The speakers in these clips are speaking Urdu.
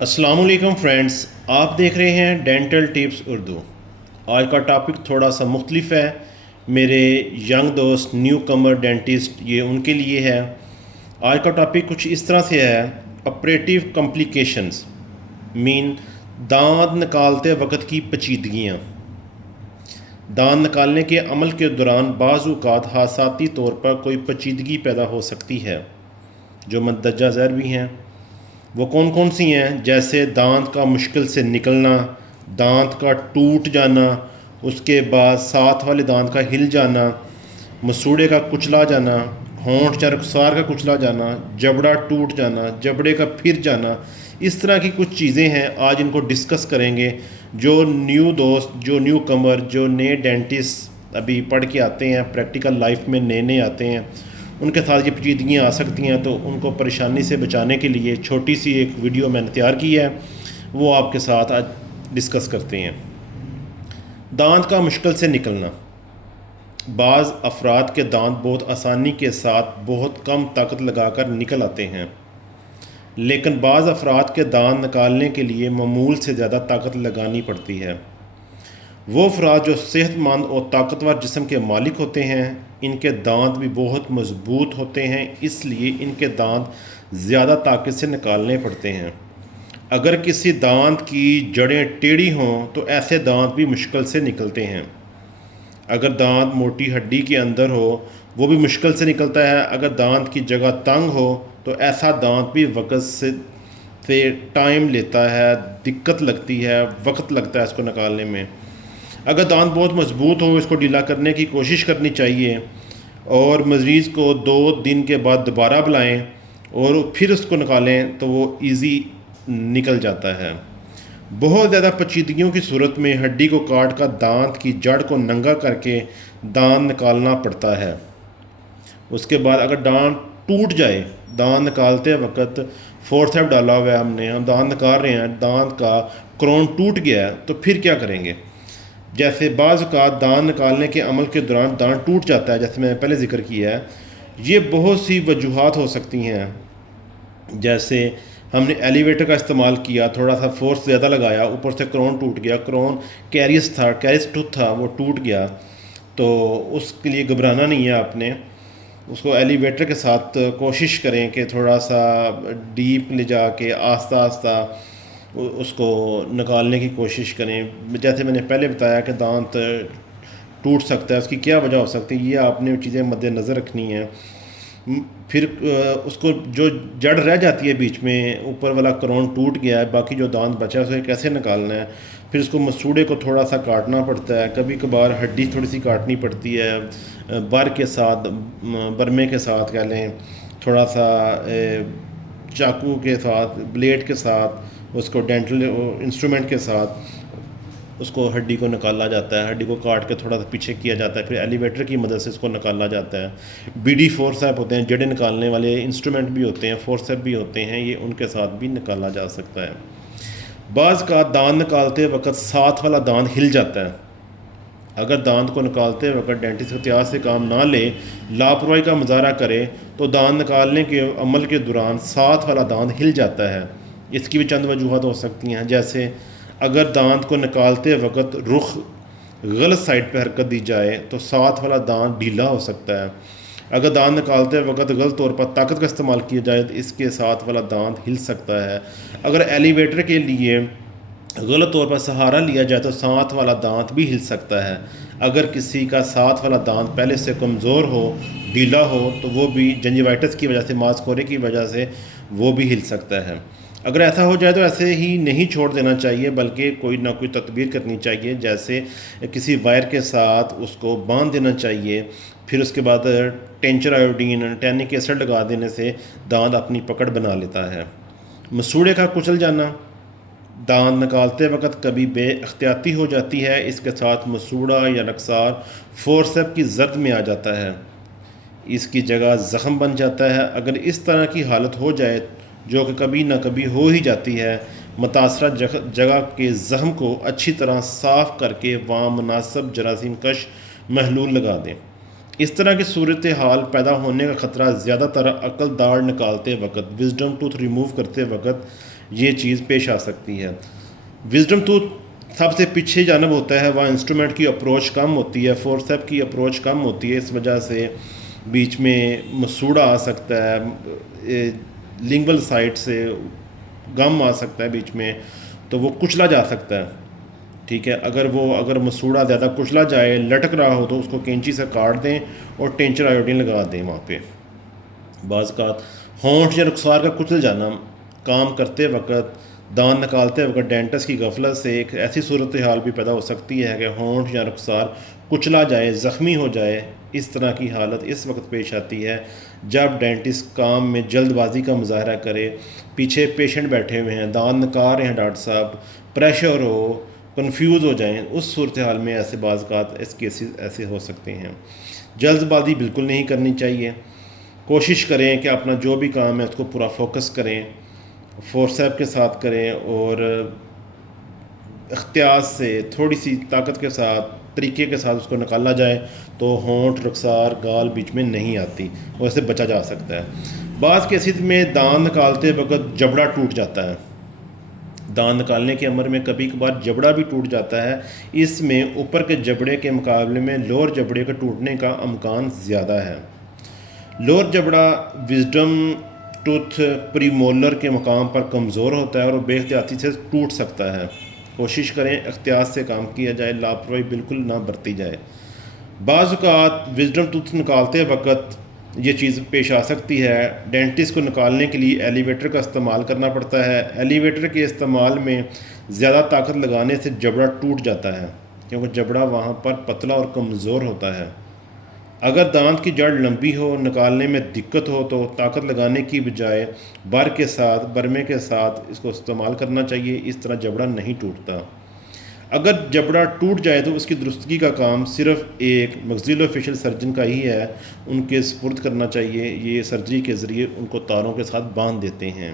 السلام علیکم فرینڈز، آپ دیکھ رہے ہیں ڈینٹل ٹپس اردو۔ آج کا ٹاپک تھوڑا سا مختلف ہے۔ میرے ینگ دوست نیو کمر ڈینٹسٹ، یہ ان کے لیے ہے۔ آج کا ٹاپک کچھ اس طرح سے ہے: آپریٹیو کمپلیکیشنز مین دانت نکالتے وقت کی پیچیدگیاں۔ دانت نکالنے کے عمل کے دوران بعض اوقات حادثاتی طور پر کوئی پیچیدگی پیدا ہو سکتی ہے جو مندرجہ ذیل بھی ہیں۔ وہ کون کون سی ہیں؟ جیسے دانت کا مشکل سے نکلنا، دانت کا ٹوٹ جانا، اس کے بعد ساتھ والے دانت کا ہل جانا، مسوڑے کا کچلا جانا، ہونٹ یا رخسار کا کچلا جانا، جبڑا ٹوٹ جانا، جبڑے کا پھر جانا۔ اس طرح کی کچھ چیزیں ہیں، آج ان کو ڈسکس کریں گے۔ جو نیو دوست، جو نیو کمر، جو نئے ڈینٹسٹ ابھی پڑھ کے آتے ہیں، پریکٹیکل لائف میں نئے آتے ہیں، ان کے ساتھ یہ پیچیدگیاں آ سکتی ہیں، تو ان کو پریشانی سے بچانے کے لیے چھوٹی سی ایک ویڈیو میں نے تیار کی ہے، وہ آپ کے ساتھ آج ڈسکس کرتے ہیں۔ دانت کا مشکل سے نکلنا۔ بعض افراد کے دانت بہت آسانی کے ساتھ بہت کم طاقت لگا کر نکل آتے ہیں، لیکن بعض افراد کے دانت نکالنے کے لیے معمول سے زیادہ طاقت لگانی پڑتی ہے۔ وہ افراد جو صحت مند اور طاقتور جسم کے مالک ہوتے ہیں، ان کے دانت بھی بہت مضبوط ہوتے ہیں، اس لیے ان کے دانت زیادہ طاقت سے نکالنے پڑتے ہیں۔ اگر کسی دانت کی جڑیں ٹیڑھی ہوں تو ایسے دانت بھی مشکل سے نکلتے ہیں۔ اگر دانت موٹی ہڈی کے اندر ہو وہ بھی مشکل سے نکلتا ہے۔ اگر دانت کی جگہ تنگ ہو تو ایسا دانت بھی وقت سے ٹائم لیتا ہے، دقت لگتی ہے، وقت لگتا ہے اس کو نکالنے میں۔ اگر دانت بہت مضبوط ہو، اس کو ڈھیلا کرنے کی کوشش کرنی چاہیے، اور مریض کو 2 دن کے بعد دوبارہ بلائیں اور پھر اس کو نکالیں تو وہ ایزی نکل جاتا ہے۔ بہت زیادہ پیچیدگیوں کی صورت میں ہڈی کو کاٹ کر دانت کی جڑ کو ننگا کر کے دانت نکالنا پڑتا ہے۔ اس کے بعد اگر دانت ٹوٹ جائے، دانت نکالتے وقت فورسیپ ڈالا ہوا ہے ہم دانت نکال رہے ہیں، دانت کا کرون ٹوٹ گیا ہے، تو پھر کیا کریں گے؟ جیسے بعض اوقات دانت نکالنے کے عمل کے دوران دانت ٹوٹ جاتا ہے، جیسے میں نے پہلے ذکر کیا ہے۔ یہ بہت سی وجوہات ہو سکتی ہیں، جیسے ہم نے ایلیویٹر کا استعمال کیا، تھوڑا سا فورس زیادہ لگایا، اوپر سے کرون ٹوٹ گیا، کرون کیریس ٹوتھ تھا، وہ ٹوٹ گیا، تو اس کے لیے گھبرانا نہیں ہے آپ نے۔ اس کو ایلیویٹر کے ساتھ کوشش کریں کہ تھوڑا سا ڈیپ لے جا کے آہستہ آہستہ اس کو نکالنے کی کوشش کریں۔ جیسے میں نے پہلے بتایا کہ دانت ٹوٹ سکتا ہے، اس کی کیا وجہ ہو سکتی ہے، یہ آپ نے چیزیں مد نظر رکھنی ہیں۔ پھر اس کو جو جڑ رہ جاتی ہے بیچ میں، اوپر والا کرون ٹوٹ گیا ہے، باقی جو دانت بچا ہے اسے کیسے نکالنا ہے؟ پھر اس کو مسوڑے کو تھوڑا سا کاٹنا پڑتا ہے، کبھی کبھار ہڈی تھوڑی سی کاٹنی پڑتی ہے، بر کے ساتھ، برمے کے ساتھ کہہ لیں، تھوڑا سا چاقو کے ساتھ، بلیڈ کے ساتھ، اس کو ڈینٹل انسٹرومنٹ کے ساتھ اس کو ہڈی کو نکالا جاتا ہے، ہڈی کو کاٹ کے تھوڑا سا پیچھے کیا جاتا ہے، پھر ایلیویٹر کی مدد سے اس کو نکالا جاتا ہے۔ BD فورسیپ ہوتے ہیں، جڑیں نکالنے والے انسٹرومنٹ بھی ہوتے ہیں، فورسیپ بھی ہوتے ہیں، یہ ان کے ساتھ بھی نکالا جا سکتا ہے۔ بعض کا دانت نکالتے وقت ساتھ والا دانت ہل جاتا ہے۔ اگر دانت کو نکالتے وقت ڈینٹسٹ احتیاط سے کام نہ لے، لاپرواہی کا مظاہرہ کرے، تو دانت نکالنے کے عمل کے دوران ساتھ والا دانت ہل جاتا ہے۔ اس کی بھی چند وجوہات ہو سکتی ہیں، جیسے اگر دانت کو نکالتے وقت رخ غلط سائڈ پہ حرکت دی جائے تو ساتھ والا دانت ڈھیلا ہو سکتا ہے۔ اگر دانت نکالتے وقت غلط طور پر طاقت کا استعمال کیا جائے تو اس کے ساتھ والا دانت ہل سکتا ہے۔ اگر ایلیویٹر کے لیے غلط طور پر سہارا لیا جائے تو ساتھ والا دانت بھی ہل سکتا ہے۔ اگر کسی کا ساتھ والا دانت پہلے سے کمزور ہو، ڈھیلا ہو، تو وہ بھی جنجیوائٹس کی وجہ سے، ماسکورے کی وجہ سے وہ بھی ہل سکتا ہے۔ اگر ایسا ہو جائے تو ایسے ہی نہیں چھوڑ دینا چاہیے، بلکہ کوئی نہ کوئی تدبیر کرنی چاہیے، جیسے کسی وائر کے ساتھ اس کو باندھ دینا چاہیے، پھر اس کے بعد ٹینچر آیوڈین، ٹینک ایسڈ لگا دینے سے دانت اپنی پکڑ بنا لیتا ہے۔ مسوڑے کا کچل جانا۔ دانت نکالتے وقت کبھی بے احتیاطی ہو جاتی ہے، اس کے ساتھ مسوڑا یا رخسار فورسیپ کی زرد میں آ جاتا ہے، اس کی جگہ زخم بن جاتا ہے۔ اگر اس طرح کی حالت ہو جائے، جو کہ کبھی نہ کبھی ہو ہی جاتی ہے، متاثرہ جگہ کے زخم کو اچھی طرح صاف کر کے وہاں مناسب جراثیم کش محلول لگا دیں۔ اس طرح کی صورتحال پیدا ہونے کا خطرہ زیادہ تر عقل داڑھ نکالتے وقت، وزڈم ٹوتھ ریموو کرتے وقت یہ چیز پیش آ سکتی ہے۔ وزڈم ٹوتھ سب سے پیچھے جانب ہوتا ہے، وہاں انسٹرومنٹ کی اپروچ کم ہوتی ہے، فورسیپ کی اپروچ کم ہوتی ہے، اس وجہ سے بیچ میں مسوڑا آ سکتا ہے، لنگول سائڈ سے گم آ سکتا ہے بیچ میں، تو وہ کچلا جا سکتا ہے، ٹھیک ہے۔ اگر مسوڑا زیادہ کچلا جائے، لٹک رہا ہو، تو اس کو کینچی سے کاٹ دیں اور ٹینچر آیوڈین لگا دیں وہاں پہ۔ بعض اوقات ہونٹ یا رخسار کا کچل جانا، کام کرتے وقت، دانت نکالتے وقت ڈینٹسٹ کی غفلت سے ایک ایسی صورتحال بھی پیدا ہو سکتی ہے کہ ہونٹ یا رخسار کچلا جائے، زخمی ہو جائے۔ اس طرح کی حالت اس وقت پیش آتی ہے جب ڈینٹسٹ کام میں جلد بازی کا مظاہرہ کرے، پیچھے پیشنٹ بیٹھے ہوئے ہیں، دانت نکال رہے ہیں ڈاکٹر صاحب، پریشر ہو، کنفیوز ہو جائیں، اس صورتحال میں ایسے بعض اوقات اس کیسز ایسے ہو سکتے ہیں۔ جلد بازی بالکل نہیں کرنی چاہیے، کوشش کریں کہ اپنا جو بھی کام ہے اس کو پورا فوکس کریں، فورسیپ کے ساتھ کریں، اور احتیاط سے تھوڑی سی طاقت کے ساتھ، طریقے کے ساتھ اس کو نکالا جائے تو ہونٹ، رخسار، گال بیچ میں نہیں آتی اور اسے بچا جا سکتا ہے۔ بعض کیسز میں دانت نکالتے وقت جبڑا ٹوٹ جاتا ہے، دانت نکالنے کے عمر میں کبھی کبھار جبڑا بھی ٹوٹ جاتا ہے۔ اس میں اوپر کے جبڑے کے مقابلے میں لوور جبڑے کے ٹوٹنے کا امکان زیادہ ہے۔ لوور جبڑا وزڈم ٹوتھ پری مولر کے مقام پر کمزور ہوتا ہے اور بے احتیاطی سے ٹوٹ سکتا ہے۔ کوشش کریں احتیاط سے کام کیا جائے، لاپرواہی بالکل نہ برتی جائے۔ بعض اوقات وزڈم ٹوتھ نکالتے وقت یہ چیز پیش آ سکتی ہے، ڈینٹسٹ کو نکالنے کے لیے ایلیویٹر کا استعمال کرنا پڑتا ہے۔ ایلیویٹر کے استعمال میں زیادہ طاقت لگانے سے جبڑا ٹوٹ جاتا ہے، کیونکہ جبڑا وہاں پر پتلا اور کمزور ہوتا ہے۔ اگر دانت کی جڑ لمبی ہو، نکالنے میں دقت ہو، تو طاقت لگانے کی بجائے برمے کے ساتھ اس کو استعمال کرنا چاہیے، اس طرح جبڑا نہیں ٹوٹتا۔ اگر جبڑا ٹوٹ جائے تو اس کی درستگی کا کام صرف ایک میکسیلوفیشل سرجن کا ہی ہے، ان کے سپرد کرنا چاہیے۔ یہ سرجری کے ذریعے ان کو تاروں کے ساتھ باندھ دیتے ہیں۔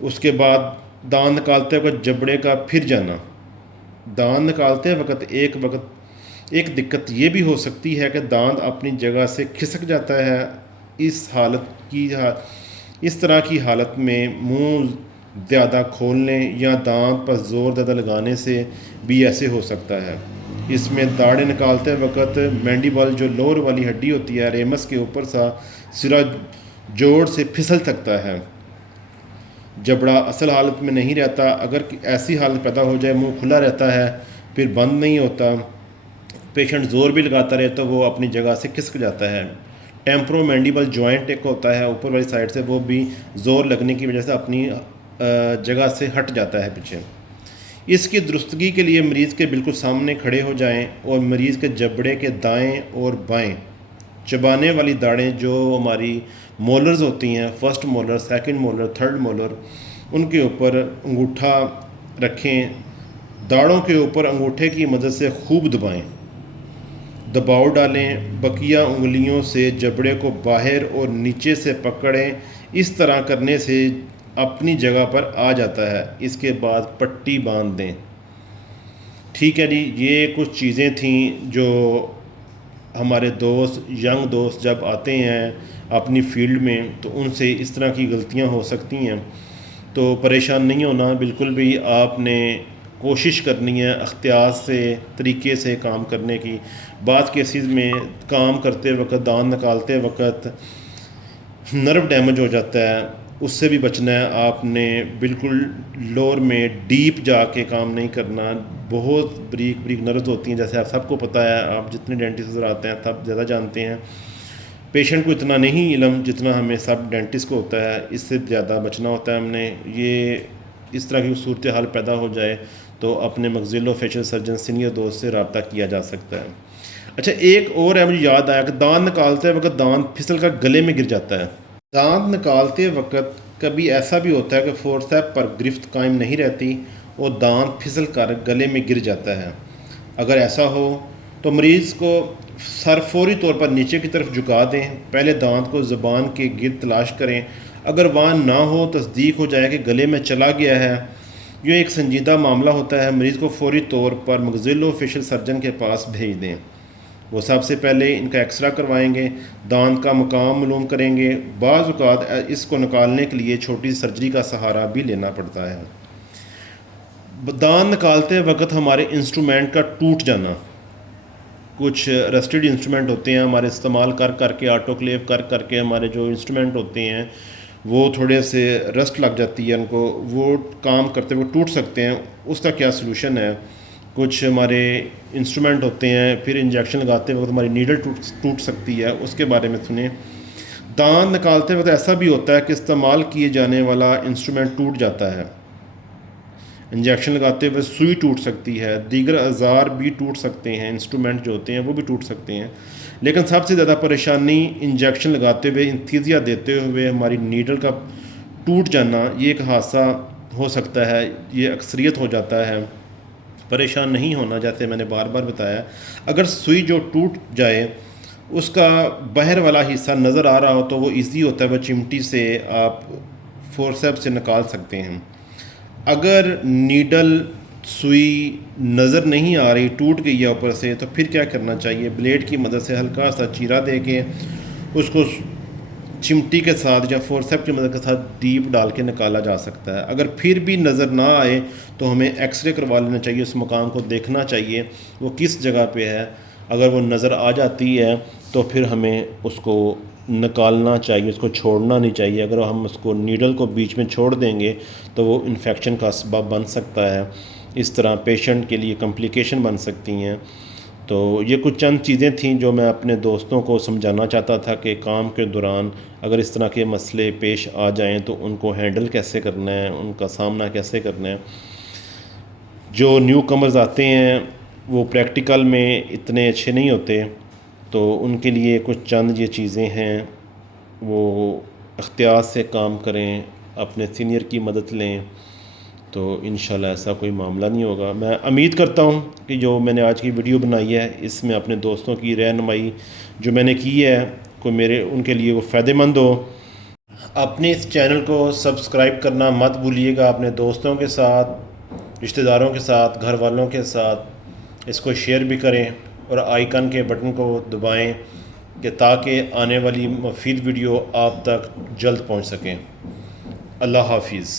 اس کے بعد دانت نکالتے وقت جبڑے کا پھر جانا، دانت نکالتے وقت ایک دقت یہ بھی ہو سکتی ہے کہ دانت اپنی جگہ سے کھسک جاتا ہے۔ اس طرح کی حالت میں منہ زیادہ کھولنے یا دانت پر زور زیادہ لگانے سے بھی ایسے ہو سکتا ہے۔ اس میں داڑیں نکالتے وقت مینڈیبل، جو لوور والی ہڈی ہوتی ہے، ریمس کے اوپر سا سرا جوڑ سے پھسل سکتا ہے۔ جبڑا اصل حالت میں نہیں رہتا، اگر ایسی حالت پیدا ہو جائے، منہ کھلا رہتا ہے پھر بند نہیں ہوتا، پیشنٹ زور بھی لگاتا رہے تو وہ اپنی جگہ سے کھسک جاتا ہے۔ ٹیمپرو مینڈیبل جوائنٹ ایک ہوتا ہے اوپر والی سائڈ سے، وہ بھی زور لگنے کی وجہ سے اپنی جگہ سے ہٹ جاتا ہے پیچھے۔ اس کی درستگی کے لیے مریض کے بالکل سامنے کھڑے ہو جائیں اور مریض کے جبڑے کے دائیں اور بائیں چبانے والی داڑیں، جو ہماری مولرز ہوتی ہیں، first molar, second molar, third molar, ان کے اوپر انگوٹھا رکھیں، داڑوں کے اوپر انگوٹھے کی مدد سے خوب دبائیں، دباؤ ڈالیں، بقیہ انگلیوں سے جبڑے کو باہر اور نیچے سے پکڑیں۔ اس طرح کرنے سے اپنی جگہ پر آ جاتا ہے۔ اس کے بعد پٹی باندھ دیں۔ ٹھیک ہے جی، یہ کچھ چیزیں تھیں جو ہمارے ینگ دوست جب آتے ہیں اپنی فیلڈ میں تو ان سے اس طرح کی غلطیاں ہو سکتی ہیں، تو پریشان نہیں ہونا، بالکل بھی آپ نے کوشش کرنی ہے احتیاط سے، طریقے سے کام کرنے کی۔ بعض کیسز میں کام کرتے وقت، دانت نکالتے وقت نرو ڈیمیج ہو جاتا ہے، اس سے بھی بچنا ہے۔ آپ نے بالکل لوور میں ڈیپ جا کے کام نہیں کرنا، بہت بریک نروز ہوتی ہیں، جیسے آپ سب کو پتہ ہے، آپ جتنے ڈینٹسٹ نظر آتے ہیں سب زیادہ جانتے ہیں۔ پیشنٹ کو اتنا نہیں علم جتنا ہمیں سب ڈینٹسٹ کو ہوتا ہے، اس سے زیادہ بچنا ہوتا ہے ہم نے۔ یہ اس طرح کی صورتحال پیدا ہو جائے تو اپنے میکسیلوفیشل سرجن سینئر دوست سے رابطہ کیا جا سکتا ہے۔ اچھا، ایک اور ہے، مجھے یاد آیا کہ دانت نکالتے وقت دانت پھسل کر گلے میں گر جاتا ہے۔ دانت نکالتے وقت کبھی ایسا بھی ہوتا ہے کہ فورسیپ پر گرفت قائم نہیں رہتی اور دانت پھسل کر گلے میں گر جاتا ہے۔ اگر ایسا ہو تو مریض کو سر فوری طور پر نیچے کی طرف جھکا دیں، پہلے دانت کو زبان کے گرد تلاش کریں، اگر وہاں نہ ہو تصدیق ہو جائے کہ گلے میں چلا گیا ہے، یہ ایک سنجیدہ معاملہ ہوتا ہے، مریض کو فوری طور پر میکسیلوفیشل سرجن کے پاس بھیج دیں۔ وہ سب سے پہلے ان کا ایکسرا کروائیں گے، دانت کا مقام معلوم کریں گے۔ بعض اوقات اس کو نکالنے کے لیے چھوٹی سرجری کا سہارا بھی لینا پڑتا ہے۔ دانت نکالتے وقت ہمارے انسٹرومنٹ کا ٹوٹ جانا، کچھ رسٹڈ انسٹرومنٹ ہوتے ہیں ہمارے استعمال کر کے آٹو کلیو کر کے ہمارے جو انسٹرومنٹ ہوتے ہیں وہ تھوڑے سے رسٹ لگ جاتی ہے ان کو، وہ کام کرتے ہوئے ٹوٹ سکتے ہیں۔ اس کا کیا سلوشن ہے؟ کچھ ہمارے انسٹرومنٹ ہوتے ہیں، پھر انجیکشن لگاتے وقت ہماری نیڈل ٹوٹ سکتی ہے، اس کے بارے میں سنیں۔ دانت نکالتے وقت ایسا بھی ہوتا ہے کہ استعمال کیے جانے والا انسٹرومنٹ ٹوٹ جاتا ہے، انجیکشن لگاتے ہوئے سوئی ٹوٹ سکتی ہے، دیگر اوزار بھی ٹوٹ سکتے ہیں، انسٹرومنٹ جو ہوتے ہیں وہ بھی ٹوٹ سکتے ہیں۔ لیکن سب سے زیادہ پریشانی انجیکشن لگاتے ہوئے، انتھیزیا دیتے ہوئے ہماری نیڈل کا ٹوٹ جانا، یہ ایک حادثہ ہو سکتا ہے، یہ اکثریت ہو جاتا ہے۔ پریشان نہیں ہونا، جیسے میں نے بار بار بتایا، اگر سوئی جو ٹوٹ جائے اس کا باہر والا حصہ نظر آ رہا ہو تو وہ ایزی ہوتا ہے، وہ چمٹی سے آپ فورسیپ سے نکال سکتے ہیں۔ اگر نیڈل سوئی نظر نہیں آ رہی، ٹوٹ گئی ہے اوپر سے، تو پھر کیا کرنا چاہیے؟ بلیڈ کی مدد سے ہلکا سا چیرا دے کے اس کو چمٹی کے ساتھ یا فورسیپ کی مدد کے ساتھ ڈیپ ڈال کے نکالا جا سکتا ہے۔ اگر پھر بھی نظر نہ آئے تو ہمیں ایکس رے کروا لینا چاہیے، اس مقام کو دیکھنا چاہیے وہ کس جگہ پہ ہے۔ اگر وہ نظر آ جاتی ہے تو پھر ہمیں اس کو نکالنا چاہیے، اس کو چھوڑنا نہیں چاہیے۔ اگر ہم اس کو نیڈل کو بیچ میں چھوڑ دیں گے تو وہ انفیکشن کا سبب بن سکتا ہے، اس طرح پیشنٹ کے لیے کمپلیکیشن بن سکتی ہیں۔ تو یہ کچھ چند چیزیں تھیں جو میں اپنے دوستوں کو سمجھانا چاہتا تھا کہ کام کے دوران اگر اس طرح کے مسئلے پیش آ جائیں تو ان کو ہینڈل کیسے کرنا ہے، ان کا سامنا کیسے کرنا ہے۔ جو نیو کمرز آتے ہیں وہ پریکٹیکل میں اتنے اچھے نہیں ہوتے، تو ان کے لیے کچھ چند یہ چیزیں ہیں، وہ احتیاط سے کام کریں، اپنے سینئر کی مدد لیں، تو انشاءاللہ ایسا کوئی معاملہ نہیں ہوگا۔ میں امید کرتا ہوں کہ جو میں نے آج کی ویڈیو بنائی ہے اس میں اپنے دوستوں کی رہنمائی جو میں نے کی ہے کوئی ان کے لیے وہ فائدہ مند ہو۔ اپنے اس چینل کو سبسکرائب کرنا مت بھولیے گا، اپنے دوستوں کے ساتھ، رشتہ داروں کے ساتھ، گھر والوں کے ساتھ اس کو شیئر بھی کریں، اور آئیکن کے بٹن کو دبائیں کہ تاکہ آنے والی مفید ویڈیو آپ تک جلد پہنچ سکیں۔ اللہ حافظ۔